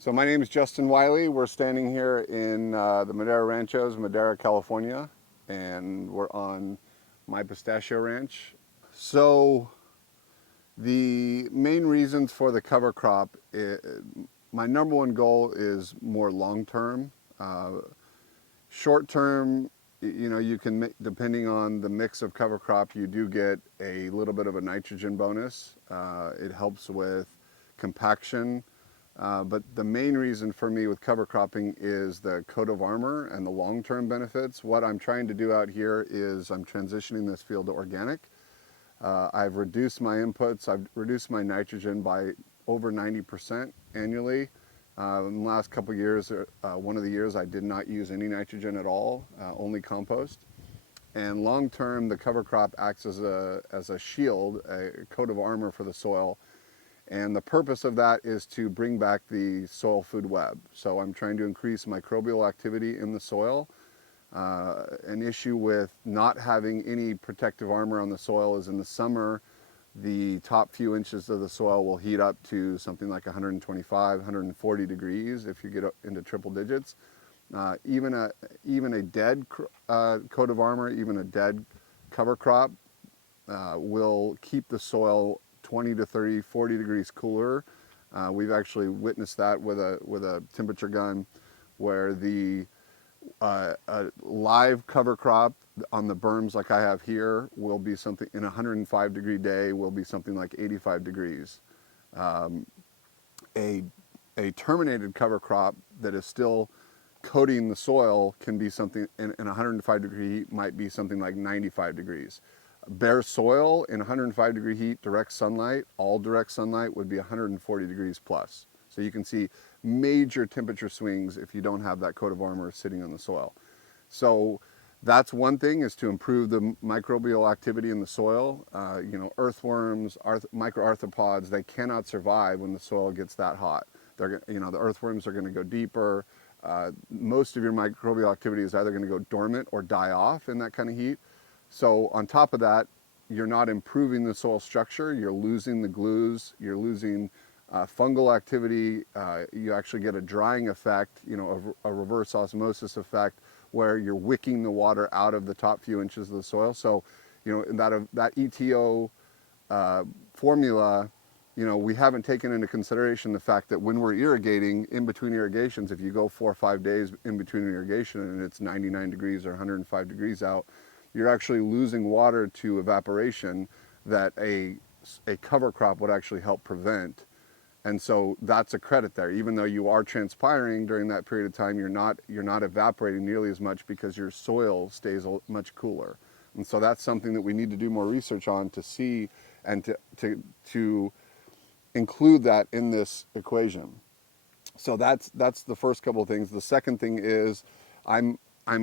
So my name is Justin Wiley. We're standing here in the Madera Ranchos, Madera, California, and we're on my pistachio ranch. So the main reasons for the cover crop, my number one goal is more long term. Short term, you can, depending on the mix of cover crop, you do get a little bit of a nitrogen bonus. It helps with compaction. But the main reason for me with cover cropping is the coat of armor and the long-term benefits. What I'm trying to do out here is I'm transitioning this field to organic. I've reduced my inputs. I've reduced my nitrogen by over 90% annually. In the last couple of years, one of the years I did not use any nitrogen at all, only compost. And long term, the cover crop acts as a shield, a coat of armor for the soil. And the purpose of that is to bring back the soil food web. So I'm trying to increase microbial activity in the soil. An issue with not having any protective armor on the soil is in the summer, the top few inches of the soil will heat up to something like 125, 140 degrees if you get into triple digits. Even a dead coat of armor, even a dead cover crop will keep the soil 20 to 30, 40 degrees cooler. We've actually witnessed that with a temperature gun where the live cover crop on the berms like I have here will be something in a 105-degree day will be something like 85 degrees. A terminated cover crop that is still coating the soil can be something in 105-degree heat might be something like 95 degrees. Bare soil in 105-degree heat, direct sunlight, all direct sunlight would be 140 degrees plus. So you can see major temperature swings if you don't have that coat of armor sitting on the soil. So that's one thing, is to improve the microbial activity in the soil. Earthworms, microarthropods, they cannot survive when the soil gets that hot. The earthworms are going to go deeper. Most of your microbial activity is either going to go dormant or die off in that kind of heat. So on top of that, you're not improving the soil structure. You're losing the glues. You're losing fungal activity. You actually get a drying effect, a reverse osmosis effect, where you're wicking the water out of the top few inches of the soil. So, that ETO formula, we haven't taken into consideration the fact that when we're irrigating, in between irrigations, if you go 4 or 5 days in between irrigation and it's 99 degrees or 105 degrees out, you're actually losing water to evaporation that a cover crop would actually help prevent. And so that's a credit there. Even though you are transpiring during that period of time, you're not evaporating nearly as much because your soil stays much cooler. And so that's something that we need to do more research on to see and to include that in this equation. So that's the first couple of things. The second thing is I'm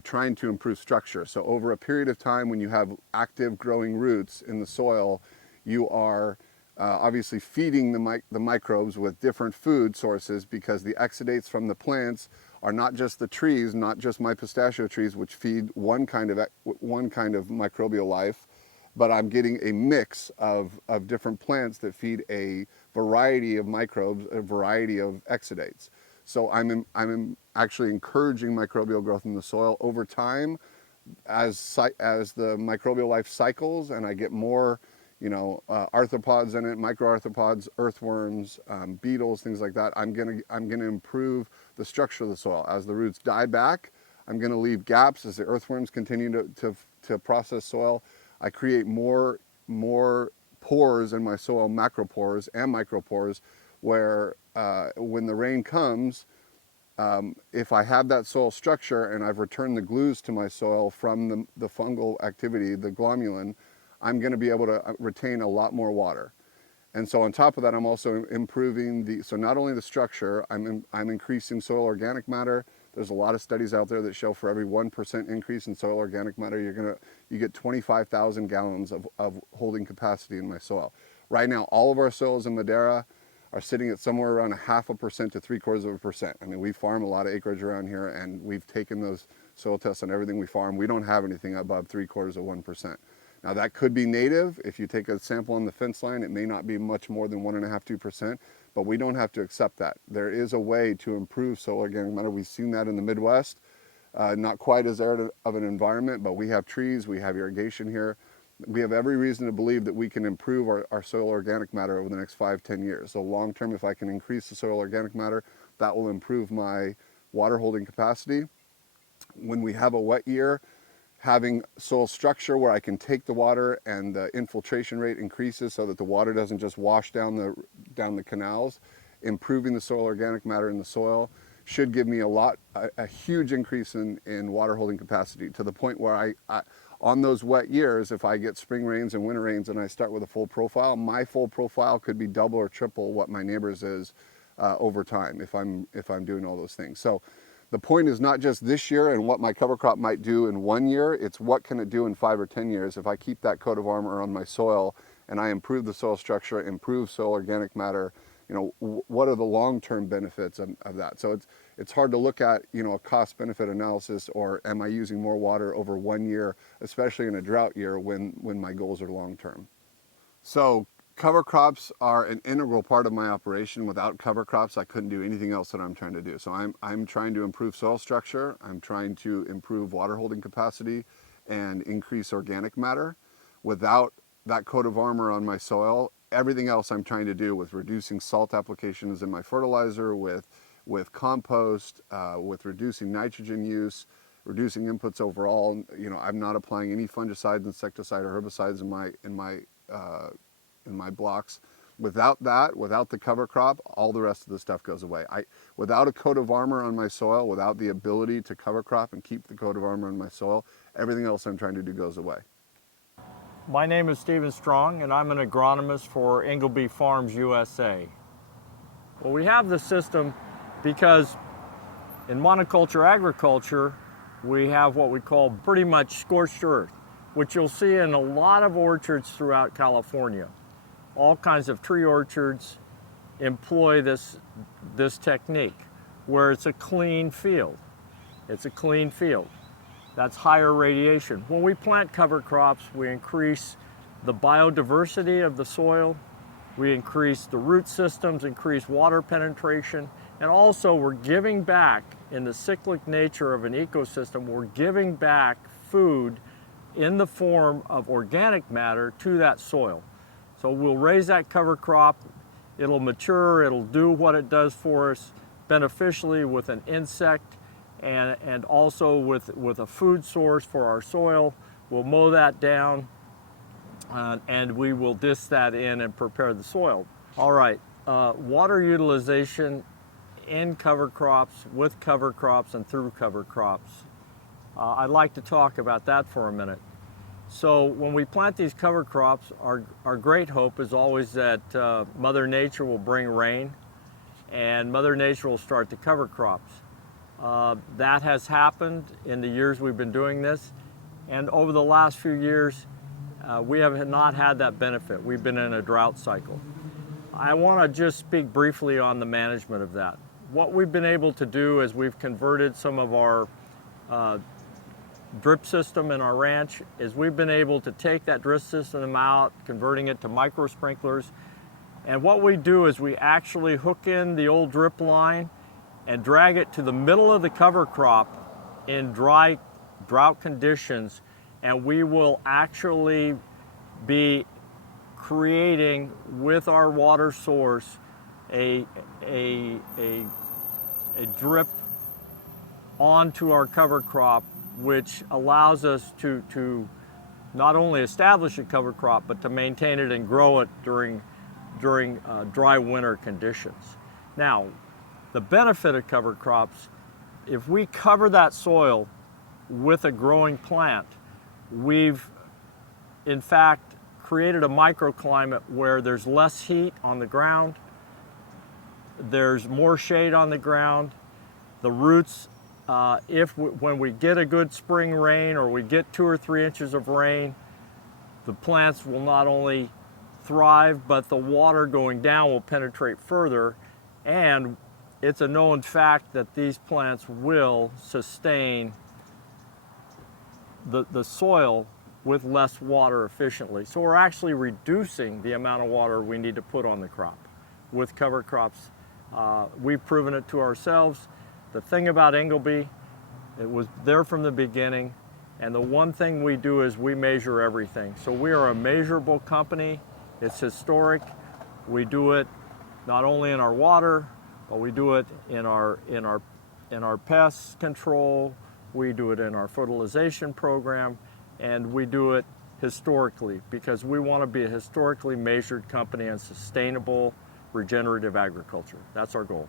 trying to improve structure. So over a period of time when you have active growing roots in the soil, you are obviously feeding the microbes with different food sources, because the exudates from the plants are not just the trees, not just my pistachio trees, which feed one kind of microbial life, but I'm getting a mix of different plants that feed a variety of microbes, a variety of exudates. So I'm actually encouraging microbial growth in the soil over time as the microbial life cycles, and I get more arthropods in it, microarthropods, earthworms, beetles, things like that. I'm gonna improve the structure of the soil. As the roots die back, I'm gonna leave gaps as the earthworms continue to process soil. I create more pores in my soil, macropores and micropores, where when the rain comes, if I have that soil structure and I've returned the glues to my soil from the fungal activity, the glomalin, I'm going to be able to retain a lot more water. And so on top of that, I'm also improving so not only the structure, I'm increasing soil organic matter. There's a lot of studies out there that show for every 1% increase in soil organic matter, you get 25,000 gallons of holding capacity in my soil. Right now, all of our soils in Madera are sitting at somewhere around 0.5% to 0.75%. I mean, we farm a lot of acreage around here, and we've taken those soil tests on everything we farm. We don't have anything above 0.75%. Now that could be native. If you take a sample on the fence line, it may not be much more than 1.5–2%, but we don't have to accept that. There is a way to improve soil organic matter. We've seen that in the Midwest. Not quite as arid of an environment, but we have trees, we have irrigation here. We have every reason to believe that we can improve our soil organic matter over the next 5-10 years. So long term, if I can increase the soil organic matter, that will improve my water holding capacity. When we have a wet year, having soil structure where I can take the water and the infiltration rate increases so that the water doesn't just wash down the canals, improving the soil organic matter in the soil should give me a huge increase in water holding capacity, to the point where I on those wet years, if I get spring rains and winter rains and I start with a full profile, my full profile could be double or triple what my neighbor's is over time if I'm doing all those things. So the point is not just this year and what my cover crop might do in 1 year, it's what can it do in 5 or 10 years if I keep that coat of armor on my soil and I improve the soil structure, improve soil organic matter. What are the long-term benefits of that? So it's hard to look at, a cost-benefit analysis, or am I using more water over 1 year, especially in a drought year when my goals are long-term. So cover crops are an integral part of my operation. Without cover crops, I couldn't do anything else that I'm trying to do. So I'm trying to improve soil structure. I'm trying to improve water holding capacity and increase organic matter. Without that coat of armor on my soil, everything else I'm trying to do, with reducing salt applications in my fertilizer, with compost, with reducing nitrogen use, reducing inputs overall. I'm not applying any fungicides, insecticide, or herbicides in my blocks. Without that, without the cover crop, all the rest of the stuff goes away. Without a coat of armor on my soil, without the ability to cover crop and keep the coat of armor on my soil, everything else I'm trying to do goes away. My name is Steven Strong, and I'm an agronomist for Ingleby Farms, USA. Well, we have the system because in monoculture agriculture, we have what we call pretty much scorched earth, which you'll see in a lot of orchards throughout California. All kinds of tree orchards employ this technique, where it's a clean field. It's a clean field. That's higher radiation. When we plant cover crops, we increase the biodiversity of the soil, we increase the root systems, increase water penetration, and also we're giving back, in the cyclic nature of an ecosystem, we're giving back food in the form of organic matter to that soil. So we'll raise that cover crop, it'll mature, it'll do what it does for us beneficially with an insect, and also with a food source for our soil. We'll mow that down, and we will disc that in and prepare the soil. All right, water utilization in cover crops, with cover crops, and through cover crops. I'd like to talk about that for a minute. So when we plant these cover crops, our great hope is always that Mother Nature will bring rain, and Mother Nature will start the cover crops. That has happened in the years we've been doing this, and over the last few years we have not had that benefit. We've been in a drought cycle. I want to just speak briefly on the management of that. What we've been able to do is we've converted some of our drip system in our ranch, is we've been able to take that drip system out, converting it to micro sprinklers, and what we do is we actually hook in the old drip line and drag it to the middle of the cover crop in drought conditions, and we will actually be creating with our water source a drip onto our cover crop, which allows us to not only establish a cover crop, but to maintain it and grow it during dry winter conditions. Now, the benefit of cover crops, if we cover that soil with a growing plant, we've in fact created a microclimate where there's less heat on the ground, there's more shade on the ground, the roots, when we get a good spring rain or we get 2 or 3 inches of rain, the plants will not only thrive, but the water going down will penetrate further, and it's a known fact that these plants will sustain the soil with less water efficiently. So we're actually reducing the amount of water we need to put on the crop. with cover crops. We've proven it to ourselves. The thing about Ingleby, it was there from the beginning, and the one thing we do is we measure everything. So we are a measurable company. It's historic. We do it not only in our water, but we do it in our pest control. We do it in our fertilization program, and we do it historically because we want to be a historically measured company and sustainable regenerative agriculture. That's our goal.